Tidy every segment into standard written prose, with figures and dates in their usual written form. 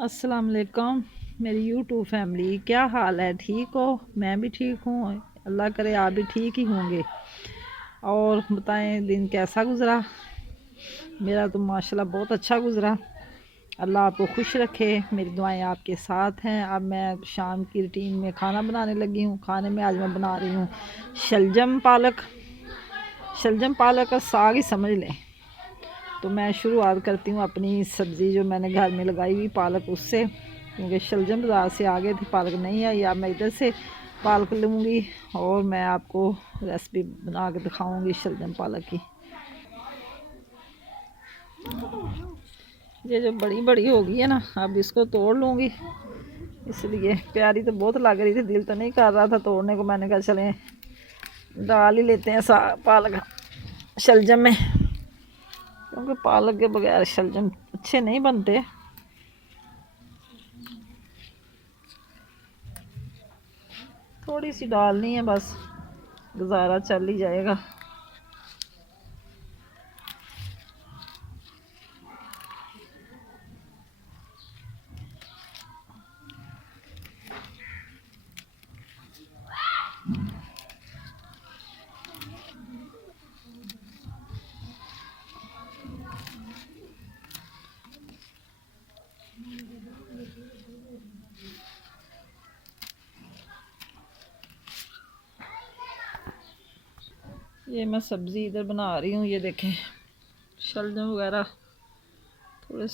अस्सलाम वालेकुम मेरी यूट्यूब फैमिली, क्या हाल है? ठीक हो? मैं भी ठीक हूँ। अल्लाह करे आप भी ठीक ही होंगे। और बताएं दिन कैसा गुज़रा? मेरा तो माशाल्लाह बहुत अच्छा गुज़रा। अल्लाह आपको खुश रखे, मेरी दुआएं आपके साथ हैं। अब मैं शाम की रूटीन में खाना बनाने लगी हूँ। खाने में आज मैं बना रही हूँ शलजम पालक। शलजम पालक का साग ही समझ लें। तो मैं शुरुआत करती हूँ अपनी सब्ज़ी जो मैंने घर में लगाई हुई पालक उससे, क्योंकि शलजम बाज़ार से आ गए थे, पालक नहीं आई। अब मैं इधर से पालक लूँगी और मैं आपको रेसिपी बना के दिखाऊँगी शलजम पालक की। ये जो बड़ी बड़ी होगी है ना, अब इसको तोड़ लूँगी। इसलिए प्यारी तो बहुत लग रही थी, दिल तो नहीं कर रहा था तोड़ने को। मैंने कहा चलें डाल ही लेते हैं पालक शलजम में, क्योंकि पालक के बगैर शलजम अच्छे नहीं बनते। थोड़ी सी डालनी है बस, गुजारा चल ही जाएगा। ये मैं सब्ज़ी इधर बना रही हूँ। ये देखें शलजम वगैरह थोड़े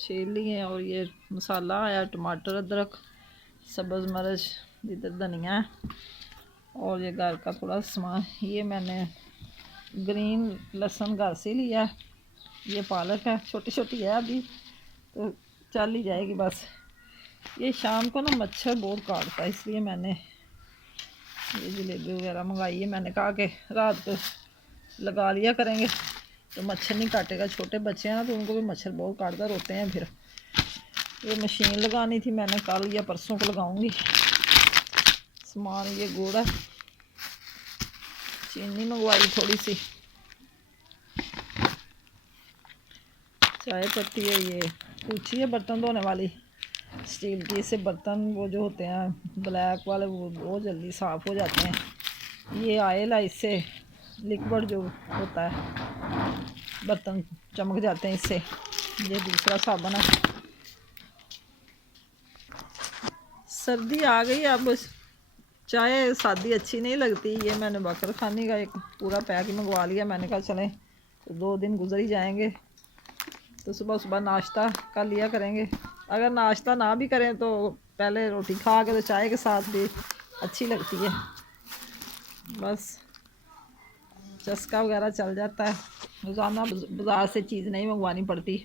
छील लिए हैं, और ये मसाला आया टमाटर अदरक सब्ज़ मिर्च, इधर धनिया है, और ये घर का थोड़ा सामान। ये मैंने ग्रीन लहसुन घर से लिया है। ये पालक है, छोटी छोटी है अभी तो चल ही जाएगी बस। ये शाम को ना मच्छर बहुत काटता है, इसलिए मैंने ये जलेबी वगैरह मंगाई है। मैंने कहा कि रात को लगा लिया करेंगे तो मच्छर नहीं काटेगा। छोटे बच्चे हैं ना तो उनको भी मच्छर बहुत काटता, रोते हैं फिर। ये मशीन लगानी थी, मैंने कल या परसों को लगाऊंगी। सामान ये गुड़ है, चीनी मंगवाई थोड़ी सी, चाय पत्ती है, ये पूछी है बर्तन धोने वाली स्टील की। इससे बर्तन वो जो होते हैं ब्लैक वाले वो बहुत जल्दी साफ़ हो जाते हैं। ये आयल है, इससे लिक्विड जो होता है बर्तन चमक जाते हैं इससे। ये दूसरा साबुन है। सर्दी आ गई, अब चाय सादी अच्छी नहीं लगती। ये मैंने बकर खानी का एक पूरा पैक ही मंगवा लिया। मैंने कहा चलें तो 2 दिन गुजर ही जाएंगे, तो सुबह सुबह नाश्ता कर लिया करेंगे। अगर नाश्ता ना भी करें तो पहले रोटी खा के तो चाय के साथ भी अच्छी लगती है। बस चस्का वगैरह चल जाता है, रोज़ाना बाज़ार से चीज़ नहीं मंगवानी पड़ती।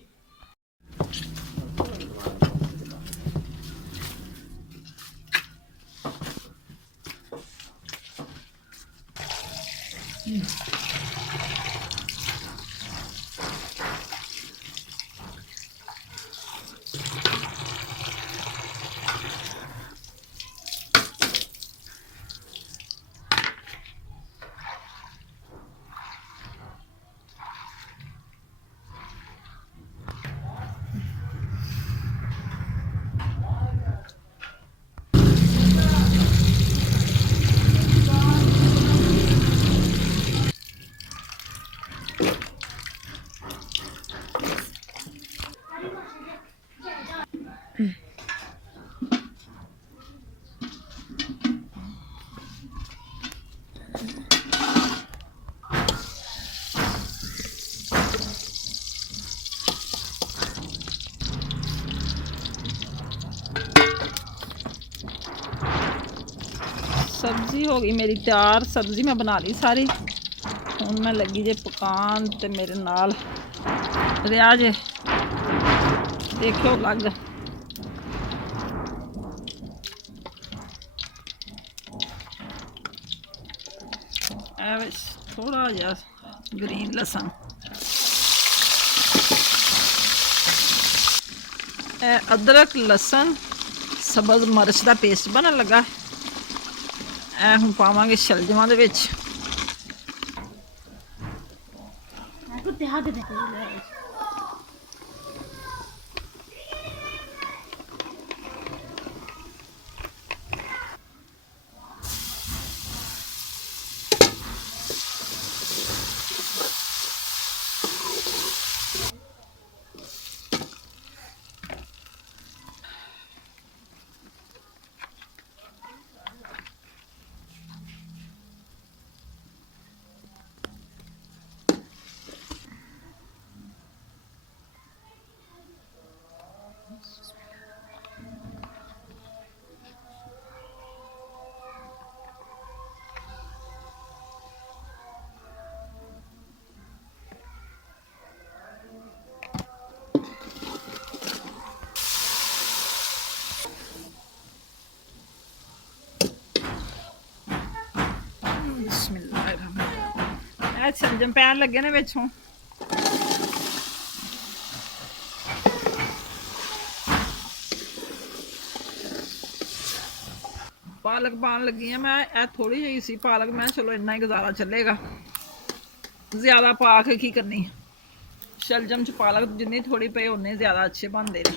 सब्जी हो गई मेरी तैयार, सब्जी मैं बना ली सारी। हूँ मैं लगी जे पकान ते मेरे नाल रिया जे देखियो लग। थोड़ा जहा ग्रीन लसन, अदरक लसन सब्ज़ मिर्च का पेस्ट बनन लगा। हम पावांगे शलजमां दे विच। शलजम पैन लगे ने विचों पालक पान लगी है। मैं थोड़ी जी सी पालक, मैं चलो इन्ना ही गुजारा चलेगा, ज़्यादा पा के की करनी। शलजम च पालक जिन्नी थोड़ी पे उन्ने ज़्यादा अच्छे बनते हैं।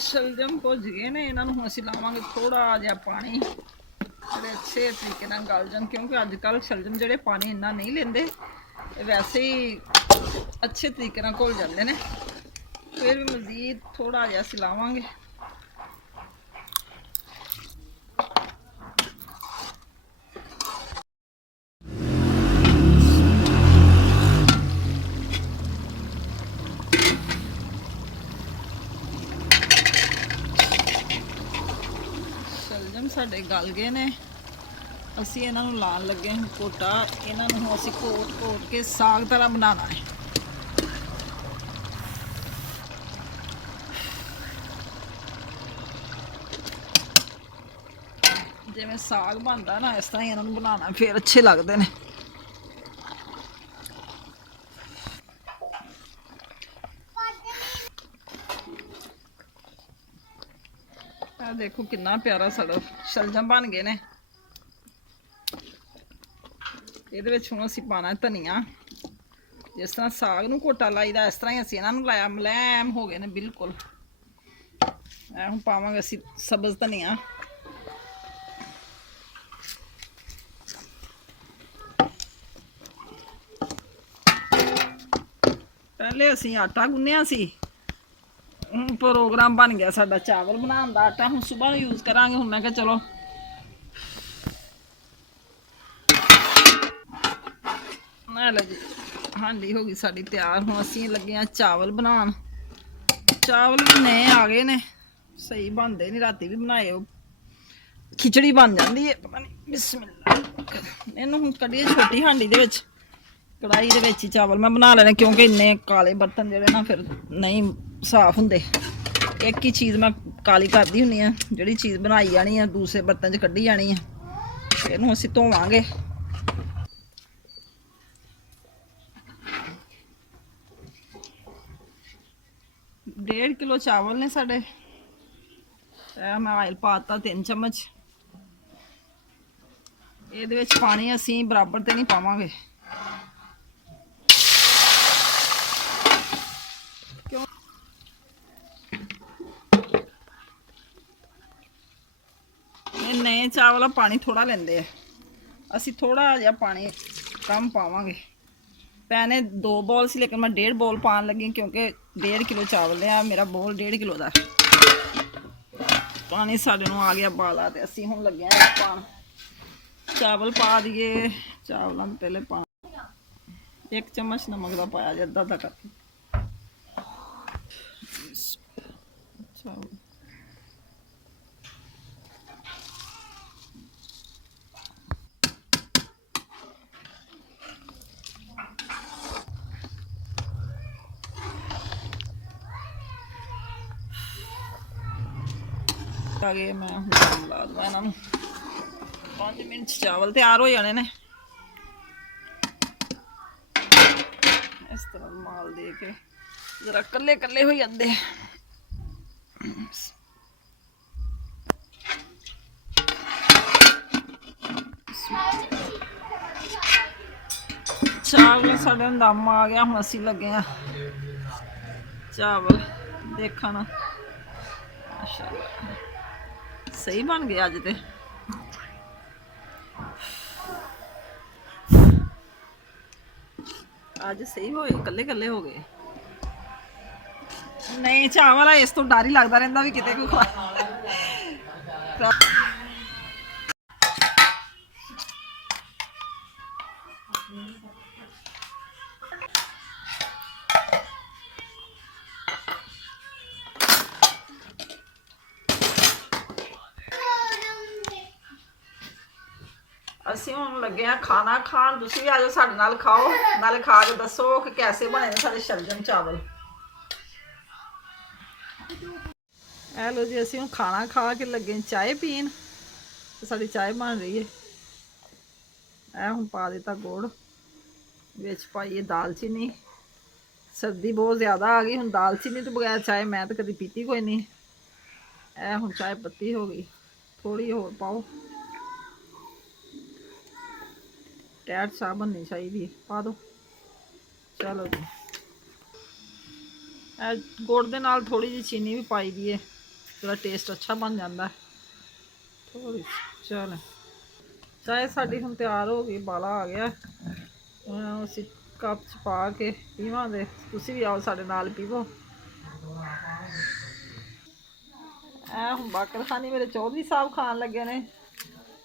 शलजम भुज गए ने, इन्हों हम असीं लावांगे थोड़ा जिहा पानी, बड़े अच्छे तरीके नाल गल जान, क्योंकि अजकल शलजम जिहड़े पानी इन्ना नहीं लेंदे, वैसे ही अच्छे तरीके नाल घुल जाते हैं। फिर भी मज़ीद थोड़ा जिहा असीं लावांगे। शलजम साडे गल गए ने, असी इन्हों लान लगे हैं कोटा। इन्हों असी कोट कोट के साग तरह बनाना है। जिवें साग बनता ना, इस तरह ही इन्हों बनाना, फिर अच्छे लगते हैं। देखो कितना प्यारा साड़ा शलजम बन गए ने। ये असी पाना धनिया, जिस तरह साग नूं घोटा लाईदा, इस तरह ही असी इन्हों लाया। मुलैम हो गए ने बिल्कुल। हम पावांगे असी सब्ज़ धनिया। पहले असी आटा गुन्निया सी, हूँ प्रोग्राम बन गया साडा चावल बनाने का। आटा हम सुबह यूज़ करांगे। हूँ मैं कहा चलो लो जी, हांडी हो गई साड़ी तैयार। हूँ असी लगे हैं चावल बनान। चावल भी नए आ गए ने, सही बनते नहीं। राती भी बनाए खिचड़ी बन जाती है, पता नहीं। बिस्मिल्लाह। इन्हूं हूँ कड्ढिए छोटी हांडी दे विच, कढ़ाई दे विच ही चावल मैं बना लेने, क्योंकि इन्ने काले बर्तन जिहड़े ना फिर नहीं साफ हुंदे। एक ही चीज़ मैं काली करदी हुंदी आ, जिहड़ी चीज़ बनाई जानी है दूसरे बर्तन च कड्ढी जानी है। इहनूं असीं धोवांगे। 1.5 किलो चावल ने साडे। मैं ऑयल पाता 3 चम्मच। ਇਹਦੇ ਵਿੱਚ पानी असी बराबर तो नहीं पावांगे, क्यों नए चावल पानी थोड़ा लेंदे है। असी थोड़ा जिहा पानी कम पावांगे। पैने 2 बॉल सी, लेकिन मैं 1.5 बॉल पान लगी, क्योंकि 1.5 किलो चावल है। मेरा बॉल 1.5 किलो का पानी साडे नूं आ गया बाला, तो असी हुण लगे हैं पान। चावल पा दिए। चावलों में पहले पा 1 चम्मच नमक का पाया, अद्धा अद्धा करके। चावल आ गए। मैं ला दूँ इन्हों 5 मिनट चावल तैयार हो जाने ने। इस तरह माल दे के जरा कल्ले कल्ले हो जाते। चावल साढ़े दम आ गया। हम असी लगे हैं चावल देखना। माशाल्लाह सही बन गया अज ते। अज सही हो कल्ले कल्ले हो गए। नहीं चावल है, इस तो डर ही लगता रहता भी किते को खा। असी हुण लगे हैं खाना खान। तुसीं भी आ जाओ साडे नाल खाओ, नाले खा के दसो कि कैसे बने ने साडे शलजम चावल। ਇਹ ਲੋ ਜੀ, ਅਸੀਂ ਹੁਣ ਖਾਣਾ ਖਾ ਕੇ ਲੱਗੇ ਚਾਹ ਪੀਣ ਤੇ ਸਾਡੀ ਚਾਹ ਬਣ ਰਹੀ ਹੈ। ਇਹ ਹੁਣ ਪਾ ਦਿੱਤਾ ਗੁੜ, ਵਿੱਚ ਪਾਈਏ ਦਾਲਚੀਨੀ। सर्दी बहुत ज़्यादा आ गई, हुण दालचीनी तो बगैर चाय मैं तो कभी पीती कोई नहीं। ए हुण चाय पत्ती हो गई, थोड़ी होर पाओ, टैट चाह बननी चाहिए, पा दो। चलो जी, गुड़ दे नाल थोड़ी जी चीनी भी पाई दी है, थोड़ा टेस्ट अच्छा बन जाता है थोड़ी। चलो चाय साड़ी हुण तैयार हो गई, बाला आ गया, उसी कप च पा के पीवांगे। तुसी भी आओ साडे नाल पीवो। हुण बाकरखानी मेरे चौधरी साहब खान लगे ने,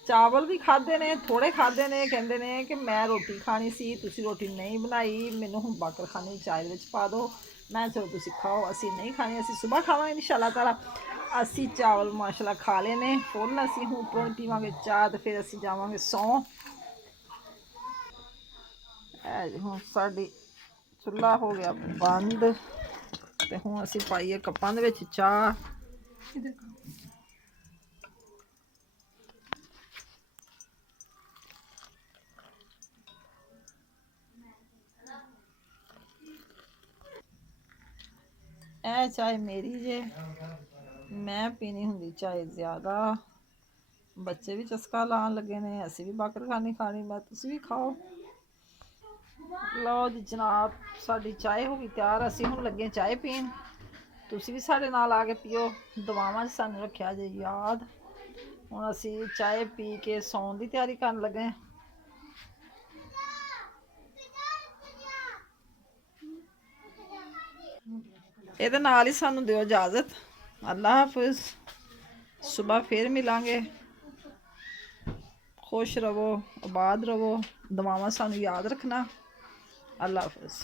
चावल भी खाधे ने, थोड़े खाधे ने, कहंदे ने कि मैं रोटी खानी सी, तुसी रोटी नहीं बनाई, मैनू हुण बाकरखानी चाय दे विच पा दो। मैं चलो तुसी खाओ, असी नहीं खानी, असी सुबह खावांगे इंशाअल्लाह ताला। असी चावल माशाअल्लाह खा लेने फुल, असी हुण उप्परों पीवांगे चाह ते फिर असी जावांगे सौं। हुण साडी चुल्हा हो गया बंद ते हुण असी पाईए कप्पां दे विच चाह। ए चाय मेरी जे, मैं पीनी हुंदी चाय ज़्यादा। बच्चे भी चस्का लान लगे ने, असी भी बाकरखानी खानी, मैं तुसी भी खाओ। लो जी जनाब, साडी चाय हो गई तैयार, असी हुण लगे चाय पीन। तुसी भी साडे नाल आ के पियो, दुआवां च सानू रखिया जे याद। हुण असी चाय पी के सौन दी तैयारी करन लगे। ਇਹਦੇ ਨਾਲ ਹੀ ਸਾਨੂੰ ਦਿਓ ਇਜਾਜ਼ਤ। ਅੱਲਾ ਹਾਫਿਜ਼, ਸੁਬਹ ਫਿਰ ਮਿਲਾਂਗੇ। खुश रवो, आबाद रवो, दुआवां सानू याद रखना। अल्लाह हाफिज़।